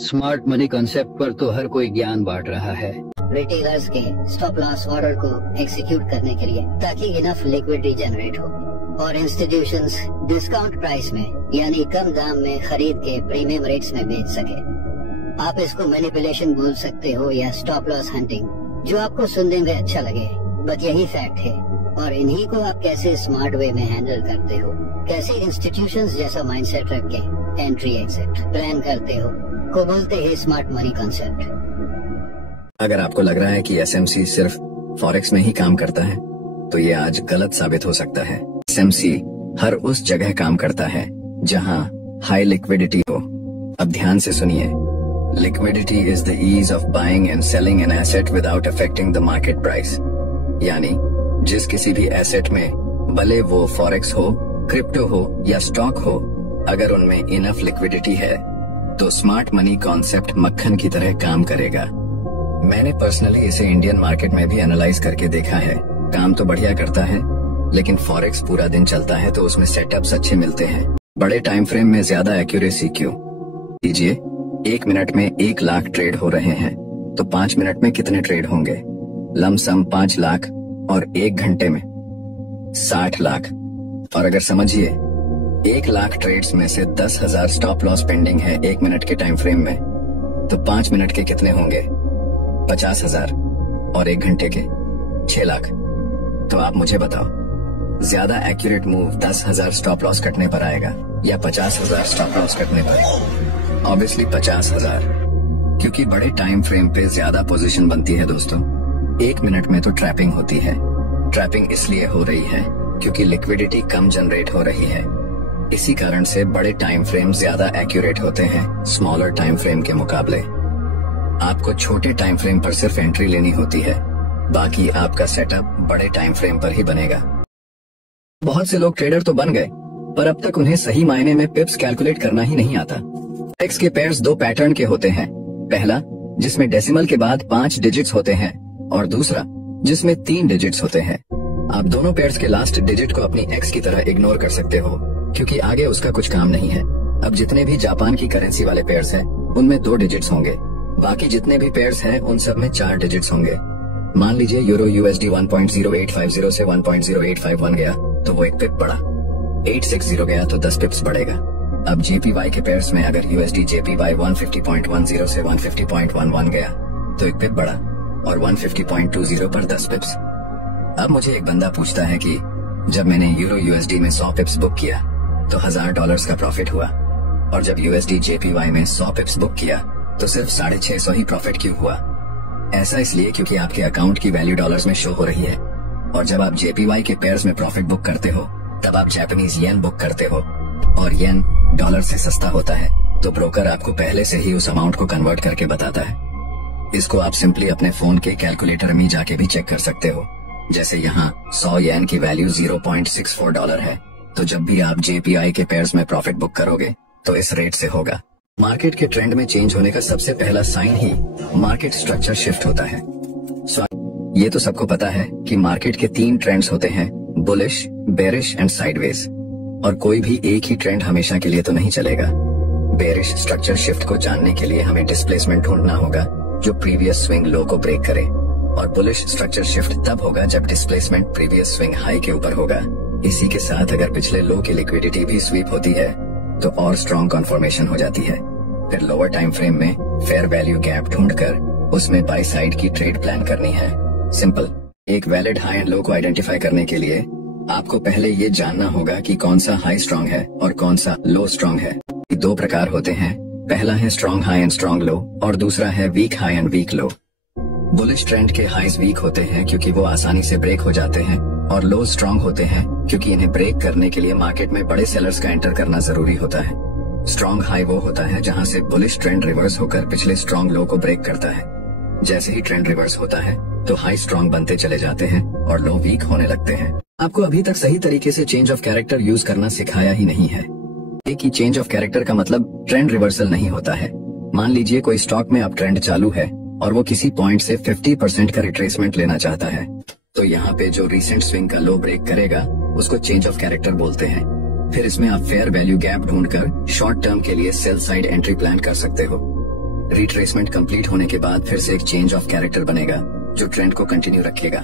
Smart money concept पर तो हर कोई ज्ञान बांट रहा है। रिटेलर्स के स्टॉप लॉस ऑर्डर को एग्जीक्यूट करने के लिए ताकि इनफ लिक्विडिटी जनरेट हो और इंस्टीट्यूशंस डिस्काउंट प्राइस में यानी कम दाम में खरीद के प्रीमियम रेट्स में बेच सके। आप इसको मैनिपुलेशन बोल सकते हो या स्टॉप लॉस हंटिंग, जो आपको सुनने में अच्छा लगे, बट यही फैक्ट है। और इन्हीं को आप कैसे स्मार्ट वे में हैंडल करते हो, कैसे इंस्टीट्यूशंस जैसा माइंडसेट रख के एंट्री एग्जिट प्लान करते हो, को बोलते हैं स्मार्ट मनी कॉन्सेप्ट। अगर आपको लग रहा है कि एसएमसी सिर्फ फॉरेक्स में ही काम करता है, तो ये आज गलत साबित हो सकता है। एसएमसी हर उस जगह काम करता है जहां हाई लिक्विडिटी हो। अब ध्यान से सुनिए। Liquidity is the ease of buying and selling an asset without affecting the market price. यानी जिस किसी भी एसेट में, भले वो फॉरेक्स हो, क्रिप्टो हो या स्टॉक हो, अगर उनमें इनफ लिक्विडिटी है तो स्मार्ट मनी कॉन्सेप्ट मक्खन की तरह काम करेगा। मैंने पर्सनली इसे इंडियन मार्केट में भी एनालाइज करके देखा है। काम तो बढ़िया करता है, लेकिन फॉरेक्स पूरा दिन चलता है तो उसमें सेटअप्स अच्छे मिलते हैं। बड़े टाइम फ्रेम में ज्यादा एक्यूरेसी क्यों? लीजिए, 1 मिनट में 1 लाख ट्रेड हो रहे हैं तो 5 मिनट में कितने ट्रेड होंगे? लमसम 5 लाख और 1 घंटे में 60 लाख। और अगर समझिए 1 लाख ट्रेड्स में से 10,000 स्टॉप लॉस पेंडिंग है 1 मिनट के टाइम फ्रेम में, तो 5 मिनट के कितने होंगे? 50,000 और 1 घंटे के 6 लाख। तो आप मुझे बताओ, ज्यादा एक्यूरेट मूव 10,000 स्टॉप लॉस कटने पर आएगा या 50,000 स्टॉप लॉस कटने पर? ऑब्वियसली 50,000, क्योंकि बड़े टाइम फ्रेम पे ज्यादा पोजीशन बनती है दोस्तों। 1 मिनट में तो ट्रैपिंग होती है। ट्रैपिंग इसलिए हो रही है क्योंकि लिक्विडिटी कम जनरेट हो रही है। इसी कारण से बड़े टाइम फ्रेम ज्यादा एक्यूरेट होते हैं स्मॉलर टाइम फ्रेम के मुकाबले। आपको छोटे टाइम फ्रेम पर सिर्फ एंट्री लेनी होती है, बाकी आपका सेटअप बड़े टाइम फ्रेम पर ही बनेगा। बहुत से लोग ट्रेडर तो बन गए, पर अब तक उन्हें सही मायने में पिप्स कैलकुलेट करना ही नहीं आता। एक्स के पेयर्स 2 पैटर्न के होते हैं। पहला जिसमें डेसिमल के बाद 5 डिजिट्स होते हैं और दूसरा जिसमें 3 डिजिट्स होते हैं। आप दोनों पेयर्स के लास्ट डिजिट को अपनी एक्स की तरह इग्नोर कर सकते हो, क्योंकि आगे उसका कुछ काम नहीं है। अब जितने भी जापान की करेंसी वाले पेयर्स हैं, उनमें 2 डिजिट्स होंगे। बाकी जितने भी पेयर्स हैं, उन सब में 4 डिजिट्स होंगे। मान लीजिए यूरो यूएसडी 1.0850 से 1.0851 गया तो वो 1 पिप बढ़ा। 860 गया तो 10 पिप्स बढ़ेगा। अब जेपीवाई के पेयर्स में अगर यूएसडी जेपीवाई 150.10 से 150.11 गया तो 1 पिप बढ़ा और 150.20 पर 10 पिप्स। अब मुझे एक बंदा पूछता है कि जब मैंने यूरो यूएसडी में 100 पिप्स बुक किया तो $1000 का प्रॉफिट हुआ, और जब यूएसडी जेपीवाई में 100 पिप्स बुक किया तो सिर्फ 650 ही प्रॉफिट क्यों हुआ? ऐसा इसलिए क्योंकि आपके अकाउंट की वैल्यू डॉलर्स में शो हो रही है, और जब आप जेपीवाई के पेयर्स में प्रॉफिट बुक करते हो तब आप जापानीज येन बुक करते हो, और येन डॉलर से सस्ता होता है, तो ब्रोकर आपको पहले से ही उस अमाउंट को कन्वर्ट करके बताता है। इसको आप सिंपली अपने फोन के कैलकुलेटर में जाके भी चेक कर सकते हो। जैसे यहाँ 100 येन की वैल्यू $0.64 है, तो जब भी आप जेपीआई के पेयर्स में प्रॉफिट बुक करोगे तो इस रेट से होगा। मार्केट के ट्रेंड में चेंज होने का सबसे पहला साइन ही मार्केट स्ट्रक्चर शिफ्ट होता है। ये तो सबको पता है कि मार्केट के 3 ट्रेंड्स होते हैं, बुलिश, बेरिश एंड साइडवेज, और कोई भी एक ही ट्रेंड हमेशा के लिए तो नहीं चलेगा। बेरिश स्ट्रक्चर शिफ्ट को जानने के लिए हमें डिस्प्लेसमेंट ढूंढना होगा जो प्रीवियस स्विंग लो को ब्रेक करे, और बुलिश स्ट्रक्चर शिफ्ट तब होगा जब डिस्प्लेसमेंट प्रीवियस स्विंग हाई के ऊपर होगा। इसी के साथ अगर पिछले लो की लिक्विडिटी भी स्वीप होती है तो और स्ट्रॉन्ग कन्फर्मेशन हो जाती है। फिर लोअर टाइम फ्रेम में फेयर वैल्यू गैप ढूंढकर उसमें बाई साइड की ट्रेड प्लान करनी है। सिंपल। एक वैलिड हाई एंड लो को आइडेंटिफाई करने के लिए आपको पहले ये जानना होगा कि कौन सा हाई स्ट्रॉन्ग है और कौन सा लो स्ट्रॉन्ग है। 2 प्रकार होते हैं, पहला है strong high and strong low, और दूसरा है weak high and weak low. Bullish trend के हाईज वीक होते हैं क्योंकि वो आसानी से ब्रेक हो जाते हैं, और लो स्ट्रॉन्ग होते हैं क्योंकि इन्हें ब्रेक करने के लिए मार्केट में बड़े सेलर्स का एंटर करना जरूरी होता है। स्ट्रॉन्ग हाई वो होता है जहां से बुलिश ट्रेंड रिवर्स होकर पिछले स्ट्रॉन्ग लो को ब्रेक करता है। जैसे ही ट्रेंड रिवर्स होता है तो हाई स्ट्रॉन्ग बनते चले जाते हैं और लो वीक होने लगते हैं। आपको अभी तक सही तरीके से चेंज ऑफ कैरेक्टर यूज करना सिखाया ही नहीं है। एक ही चेंज ऑफ कैरेक्टर का मतलब ट्रेंड रिवर्सल नहीं होता है। मान लीजिए कोई स्टॉक में अब ट्रेंड चालू है और वो किसी पॉइंट से 50% का रिट्रेसमेंट लेना चाहता है, तो यहाँ पे जो रिसेंट स्विंग का लो ब्रेक करेगा उसको चेंज ऑफ कैरेक्टर बोलते हैं। फिर इसमें आप फेयर वैल्यू गैप ढूंढकर शॉर्ट टर्म के लिए सेल साइड एंट्री प्लान कर सकते हो। रिट्रेसमेंट कंप्लीट होने के बाद फिर से एक चेंज ऑफ कैरेक्टर बनेगा जो ट्रेंड को कंटिन्यू रखेगा।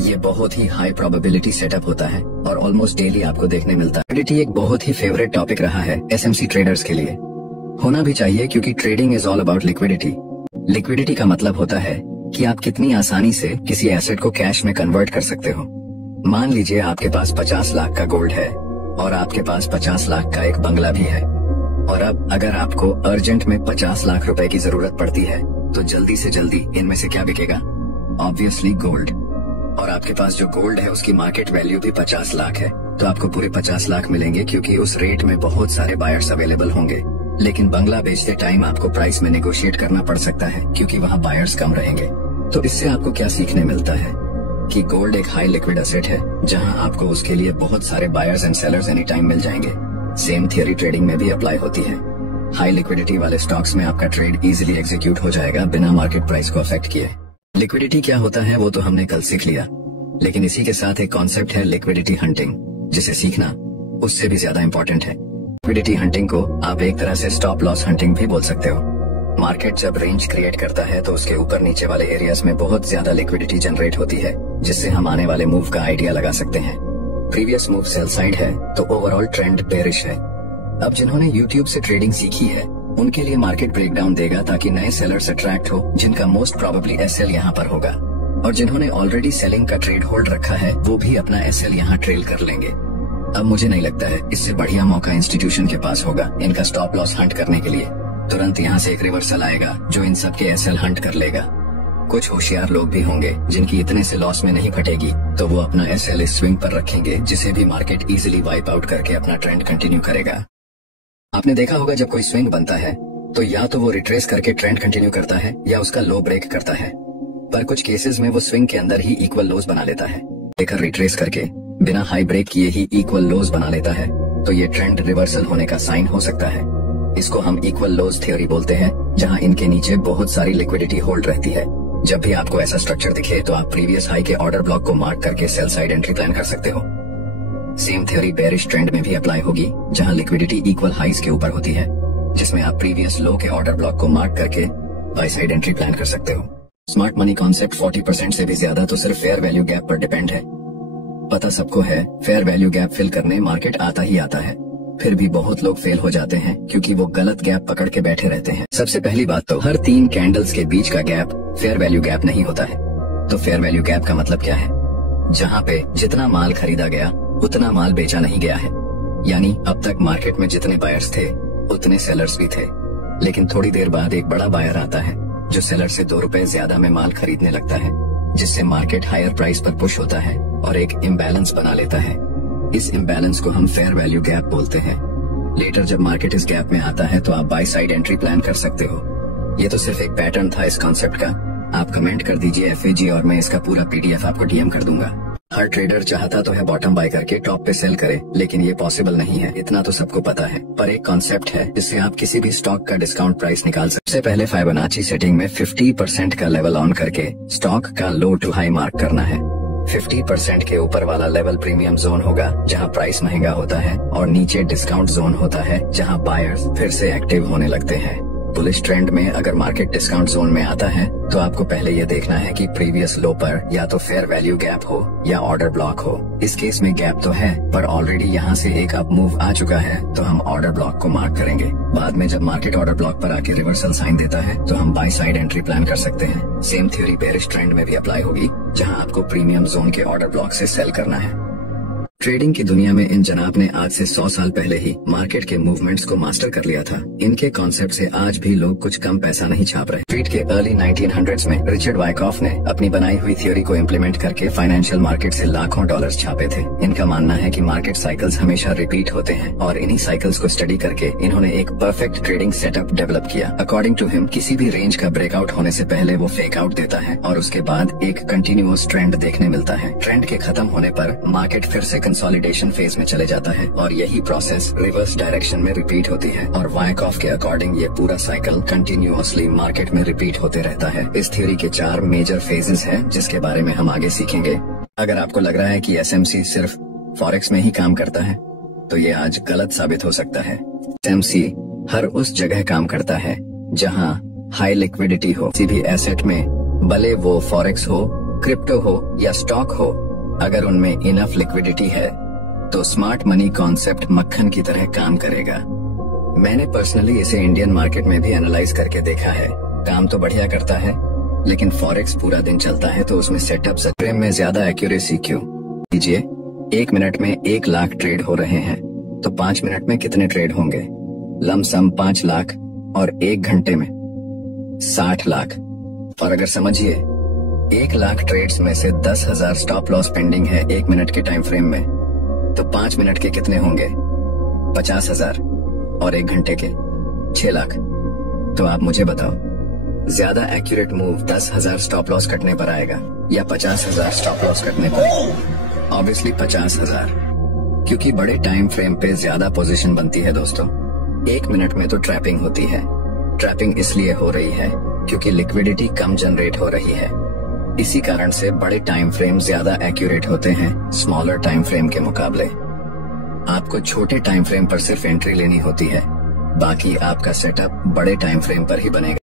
ये बहुत ही हाई प्रोबेबिलिटी सेटअप होता है और ऑलमोस्ट डेली आपको देखने मिलता है। लिक्विडिटी एक बहुत ही फेवरेट टॉपिक रहा है एसएमसी ट्रेडर्स के लिए। होना भी चाहिए क्योंकि trading is all about liquidity. Liquidity का मतलब होता है कि आप कितनी आसानी से किसी एसेट को कैश में कन्वर्ट कर सकते हो। मान लीजिए आपके पास 50 लाख का गोल्ड है और आपके पास 50 लाख का एक बंगला भी है, और अब अगर आपको अर्जेंट में 50 लाख रुपए की जरूरत पड़ती है तो जल्दी से जल्दी इनमें से क्या बिकेगा? Obviously gold. और आपके पास जो गोल्ड है उसकी मार्केट वैल्यू भी 50 लाख है, तो आपको पूरे 50 लाख मिलेंगे क्योंकि उस रेट में बहुत सारे बायर्स अवेलेबल होंगे। लेकिन बंगला बेचते टाइम आपको प्राइस में नेगोशिएट करना पड़ सकता है क्योंकि वहाँ बायर्स कम रहेंगे। तो इससे आपको क्या सीखने मिलता है कि गोल्ड एक हाई लिक्विड एसेट है जहां आपको उसके लिए बहुत सारे buyers and sellers any time मिल जाएंगे। सेम थियरी ट्रेडिंग में भी अप्लाई होती है। हाई लिक्विडिटी वाले स्टॉक्स में आपका ट्रेड इजीली एग्जीक्यूट हो जाएगा बिना मार्केट प्राइस को अफेक्ट किए। लिक्विडिटी क्या होता है वो तो हमने कल सीख लिया, लेकिन इसी के साथ एक कॉन्सेप्ट है लिक्विडिटी हंटिंग, जिसे सीखना उससे भी ज्यादा इम्पोर्टेंट है। लिक्विडिटी हंटिंग को आप एक तरह से स्टॉप लॉस हंटिंग भी बोल सकते हो। मार्केट जब रेंज क्रिएट करता है तो उसके ऊपर नीचे वाले एरियाज में बहुत ज्यादा लिक्विडिटी जनरेट होती है, जिससे हम आने वाले मूव का आइडिया लगा सकते हैं। प्रीवियस मूव सेल साइड है तो ओवरऑल ट्रेंड बेरिश है। अब जिन्होंने यूट्यूब से ट्रेडिंग सीखी है उनके लिए मार्केट ब्रेकडाउन देगा ताकि नए सेलर्स अट्रैक्ट हो जिनका मोस्ट प्रोबेबली एसएल यहाँ पर होगा, और जिन्होंने ऑलरेडी सेलिंग का ट्रेड होल्ड रखा है वो भी अपना एसएल यहाँ ट्रेल कर लेंगे। अब मुझे नहीं लगता है इससे बढ़िया मौका इंस्टीट्यूशन के पास होगा इनका स्टॉप लॉस हंट करने के लिए। तुरंत यहाँ से एक रिवर्सल आएगा जो इन सब के एसएल हंट कर लेगा। कुछ होशियार लोग भी होंगे जिनकी इतने से लॉस में नहीं फटेगी, तो वो अपना एसएल इस स्विंग पर रखेंगे जिसे भी मार्केट इजीली वाइप आउट करके अपना ट्रेंड कंटिन्यू करेगा। आपने देखा होगा जब कोई स्विंग बनता है तो या तो वो रिट्रेस करके ट्रेंड कंटिन्यू करता है या उसका लो ब्रेक करता है, पर कुछ केसेस में वो स्विंग के अंदर ही इक्वल लोज बना लेता है। लेकर रिट्रेस करके बिना हाई ब्रेक किए ही इक्वल लोज बना लेता है, तो ये ट्रेंड रिवर्सल होने का साइन हो सकता है। इसको हम इक्वल लोज थ्योरी बोलते हैं, जहां इनके नीचे बहुत सारी लिक्विडिटी होल्ड रहती है। जब भी आपको ऐसा स्ट्रक्चर दिखे तो आप प्रीवियस हाई के ऑर्डर ब्लॉक को मार्क करके सेल साइड एंट्री प्लान कर सकते हो। सेम थ्योरी बेरिश ट्रेंड में भी अप्लाई होगी, जहां लिक्विडिटी इक्वल हाइज के ऊपर होती है, जिसमें आप प्रीवियस लो के ऑर्डर ब्लॉक को मार्क करके बाय साइड एंट्री प्लान कर सकते हो। स्मार्ट मनी कॉन्सेप्ट 40% से भी ज्यादा तो सिर्फ फेयर वैल्यू गैप पर डिपेंड है। पता सबको है फेयर वैल्यू गैप फिल करने मार्केट आता ही आता है, फिर भी बहुत लोग फेल हो जाते हैं क्योंकि वो गलत गैप पकड़ के बैठे रहते हैं। सबसे पहली बात तो हर 3 कैंडल्स के बीच का गैप फेयर वैल्यू गैप नहीं होता है। तो फेयर वैल्यू गैप का मतलब क्या है? जहाँ पे जितना माल खरीदा गया उतना माल बेचा नहीं गया है, यानी अब तक मार्केट में जितने बायर्स थे उतने सेलर्स भी थे, लेकिन थोड़ी देर बाद एक बड़ा बायर आता है जो सेलर से 2 रुपए ज्यादा में माल खरीदने लगता है, जिससे मार्केट हायर प्राइस पर पुश होता है और एक इम्बैलेंस बना लेता है। इस इम्बैलेंस को हम फेयर वैल्यू गैप बोलते हैं। लेटर जब मार्केट इस गैप में आता है तो आप बाय साइड एंट्री प्लान कर सकते हो। ये तो सिर्फ एक पैटर्न था इस कॉन्सेप्ट का। आप कमेंट कर दीजिए FAG और मैं इसका पूरा PDF आपको DM कर दूंगा। हर ट्रेडर चाहता तो है बॉटम बाय करके टॉप पे सेल करे, लेकिन ये पॉसिबल नहीं है, इतना तो सबको पता है। पर एक कॉन्सेप्ट है जिससे आप किसी भी स्टॉक का डिस्काउंट प्राइस निकाल सकते। सबसे पहले फिबोनाची सेटिंग में 50% का लेवल ऑन करके स्टॉक का लो टू हाई मार्क करना है। 50% के ऊपर वाला लेवल प्रीमियम जोन होगा जहां प्राइस महंगा होता है, और नीचे डिस्काउंट जोन होता है जहां बायर्स फिर से एक्टिव होने लगते हैं। बुलिश ट्रेंड में अगर मार्केट डिस्काउंट जोन में आता है तो आपको पहले ये देखना है कि प्रीवियस लो पर या तो फेयर वैल्यू गैप हो या ऑर्डर ब्लॉक हो। इस केस में गैप तो है, पर ऑलरेडी यहाँ से एक अप मूव आ चुका है, तो हम ऑर्डर ब्लॉक को मार्क करेंगे। बाद में जब मार्केट ऑर्डर ब्लॉक पर आके रिवर्सल साइन देता है तो हम बाय साइड एंट्री प्लान कर सकते हैं। सेम थ्योरी बेरिश ट्रेंड में भी अप्लाई होगी, जहाँ आपको प्रीमियम जोन के ऑर्डर ब्लॉक से सेल करना है। ट्रेडिंग की दुनिया में इन जनाब ने आज से 100 साल पहले ही मार्केट के मूवमेंट्स को मास्टर कर लिया था। इनके कॉन्सेप्ट से आज भी लोग कुछ कम पैसा नहीं छाप रहे। स्ट्रीट के अर्ली 1900s में रिचर्ड वाइकॉफ ने अपनी बनाई हुई थ्योरी को इम्प्लीमेंट करके फाइनेंशियल मार्केट से लाखों डॉलर्स छापे थे। इनका मानना है कि मार्केट साइकिल्स हमेशा रिपीट होते हैं, और इन्हीं साइकिल्स को स्टडी करके इन्होंने एक परफेक्ट ट्रेडिंग सेटअप डेवलप किया। अकॉर्डिंग टू हिम, किसी भी रेंज का ब्रेकआउट होने से पहले वो फेक आउट देता है और उसके बाद एक कंटिन्यूअस ट्रेंड देखने मिलता है। ट्रेंड के खत्म होने पर मार्केट फिर से कंसोलिडेशन फेज में चले जाता है, और यही प्रोसेस रिवर्स डायरेक्शन में रिपीट होती है। और वाइकॉफ के अकॉर्डिंग ये पूरा साइकिल कंटिन्यूअसली मार्केट में रिपीट होते रहता है। इस थ्योरी के 4 मेजर फेजेस हैं, जिसके बारे में हम आगे सीखेंगे। अगर आपको लग रहा है कि SMC सिर्फ फॉरेक्स में ही काम करता है, तो ये आज गलत साबित हो सकता है। SMC हर उस जगह काम करता है जहां हाई लिक्विडिटी हो। किसी भी एसेट में, भले वो फॉरेक्स हो, क्रिप्टो हो या स्टॉक हो, अगर उनमें इनफ लिक्विडिटी है तो स्मार्ट मनी कॉन्सेप्ट मक्खन की तरह काम करेगा। मैंने पर्सनली इसे इंडियन मार्केट में भी एनालाइज करके देखा है। काम तो बढ़िया करता है, लेकिन फॉरेक्स पूरा दिन चलता है तो उसमें सेटअप फ्रेम में ज्यादा एक्यूरेसी क्यों? लीजिए, 1 मिनट में 1 लाख ट्रेड हो रहे हैं तो 5 मिनट में कितने ट्रेड होंगे? लमसम 5 लाख और 1 घंटे में 60 लाख। और अगर समझिए 1 लाख ट्रेड्स में से 10,000 स्टॉप लॉस पेंडिंग है 1 मिनट के टाइम फ्रेम में, तो 5 मिनट के कितने होंगे? 50,000 और 1 घंटे के 6 लाख। तो आप मुझे बताओ, ज्यादा एक्यूरेट मूव 10,000 स्टॉप लॉस कटने पर आएगा या 50,000 स्टॉप लॉस कटने पर? ऑब्वियसली 50,000, क्योंकि बड़े टाइम फ्रेम पे ज्यादा पोजीशन बनती है दोस्तों। 1 मिनट में तो ट्रैपिंग होती है। ट्रैपिंग इसलिए हो रही है क्योंकि लिक्विडिटी कम जनरेट हो रही है। इसी कारण से बड़े टाइम फ्रेम ज्यादा एक्यूरेट होते हैं स्मॉलर टाइम फ्रेम के मुकाबले। आपको छोटे टाइम फ्रेम पर सिर्फ एंट्री लेनी होती है, बाकी आपका सेटअप बड़े टाइम फ्रेम पर ही बनेगा।